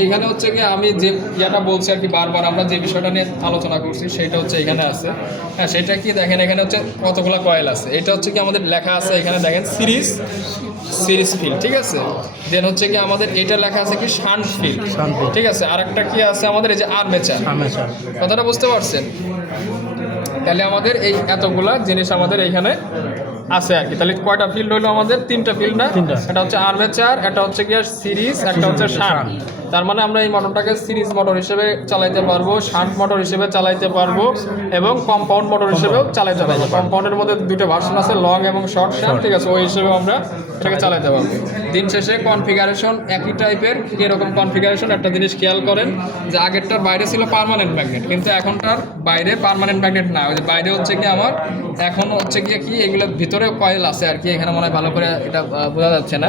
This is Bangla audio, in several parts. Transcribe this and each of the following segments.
এইখানে হচ্ছে কি আমি যে ইয়াটা বলছি আর কি, বারবার আমরা যে বিষয়টা নিয়ে আলোচনা করছি সেটা হচ্ছে এখানে আছে। হ্যাঁ, সেটা কি দেখেন, এখানে হচ্ছে কতগুলো কয়েল আছে। এটা হচ্ছে কি আমাদের লেখা আছে এখানে দেখেন সিরিজ ফিল, ঠিক আছে। দেন হচ্ছে কি আমাদের এটা লেখা আছে কি শান্ট ফিল, ঠিক আছে। আরেকটা কি আছে আমাদের এই যে আর্মেচার। কথাটা বুঝতে পারছেন? তাহলে আমাদের এই এতগুলা জিনিস আমাদের এইখানে আছে আর কি। তাহলে কয়টা ফিল্ড হইলো আমাদের? তিনটা ফিল্ড না? এটা হচ্ছে আর্মেচার, এটা হচ্ছে কি সিরিজ, একটা হচ্ছে শান্ট। তার মানে আমরা এই মোটরটাকে সিরিজ মোটর হিসেবে চালাইতে পারবো, শান্ট মোটর হিসেবে চালাইতে পারবো এবং কম্পাউন্ড মোটর হিসেবেও চালাইতে পারবো। কম্পাউন্ডের মধ্যে দুটো ভার্সন আছে, লং এবং শর্ট শান্ট, ঠিক আছে। ওই হিসেবে আমরা এটাকে চালাইতে পারবো। দিন শেষে কনফিগারেশন একই টাইপের। এরকম কনফিগারেশন একটা জিনিস খেয়াল করেন যে আগেরটার বাইরে ছিল পার্মানেন্ট ম্যাগনেট, কিন্তু এখনটার বাইরে পার্মানেন্ট ম্যাগনেট না। ওই যে বাইরে হচ্ছে কি আমার এখন হচ্ছে গিয়ে কি এগুলোর ভিতরে কয়েল আছে আর কি। এখানে মনে হয় ভালো করে এটা বোঝা যাচ্ছে না,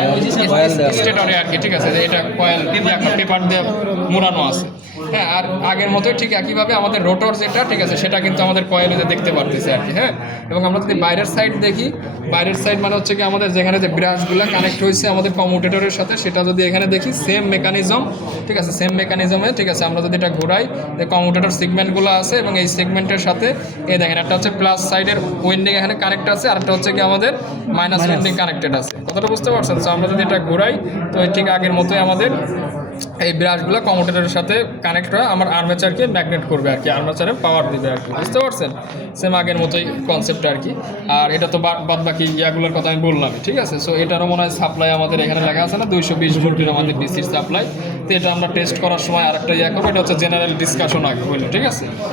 স্টেটরে আর কি, ঠিক আছে। এটা কয়েল পেপার দিয়ে মোড়ানো আছে। হ্যাঁ, আর আগের মতোই ঠিক একইভাবে আমাদের রোটর যেটা, ঠিক আছে, সেটা কিন্তু আমাদের কয়েলে যে দেখতে পারতেছে আর কি। হ্যাঁ, এবং আমরা যদি বাইরের সাইড দেখি, বাইরের সাইড মানে হচ্ছে কি আমাদের যেখানে যে ব্রাশগুলো কানেক্ট হয়েছে আমাদের কমিউটেটরের সাথে, সেটা যদি এখানে দেখি সেম মেকানিজম, ঠিক আছে, সেম মেকানিজমে, ঠিক আছে। আমরা যদি এটা ঘোরাই, যে কমিউটেটর সেগমেন্টগুলো আছে এবং এই সেগমেন্টের সাথে এই দেখেন একটা হচ্ছে প্লাস সাইডের উইন্ডিং এখানে কানেক্ট আছে, আর একটা হচ্ছে কি আমাদের মাইনাস উইন্ডিং কানেক্টেড আছে। কথাটা বুঝতে পারছেন? তো আমরা যদি এটা ঘোরাই, তো ঠিক আগের মতোই আমাদের এই ব্রাশগুলো কমিউটেটরের সাথে কানেক্ট হয়ে আমার আর্মেচারকে ম্যাগনেট করবে আর কি, আর্মেচারে পাওয়ার দিবে আর কি। বুঝতে পারছেন? সেম আগের মতোই কনসেপ্ট আর কি। আর এটা তো বাদ বাকি ইয়াগুলোর কথা আমি বললাম, ঠিক আছে। সো এটারও মনে হয় সাপ্লাই আমাদের এখানে লেখা আছে না, 220 ভোল্টের আমাদের ডিসির সাপ্লাই। তো এটা আমরা টেস্ট করার সময় আরেকটা ইয়া করবো, এটা হচ্ছে জেনারেল ডিসকাশন আগে হইলো, ঠিক আছে।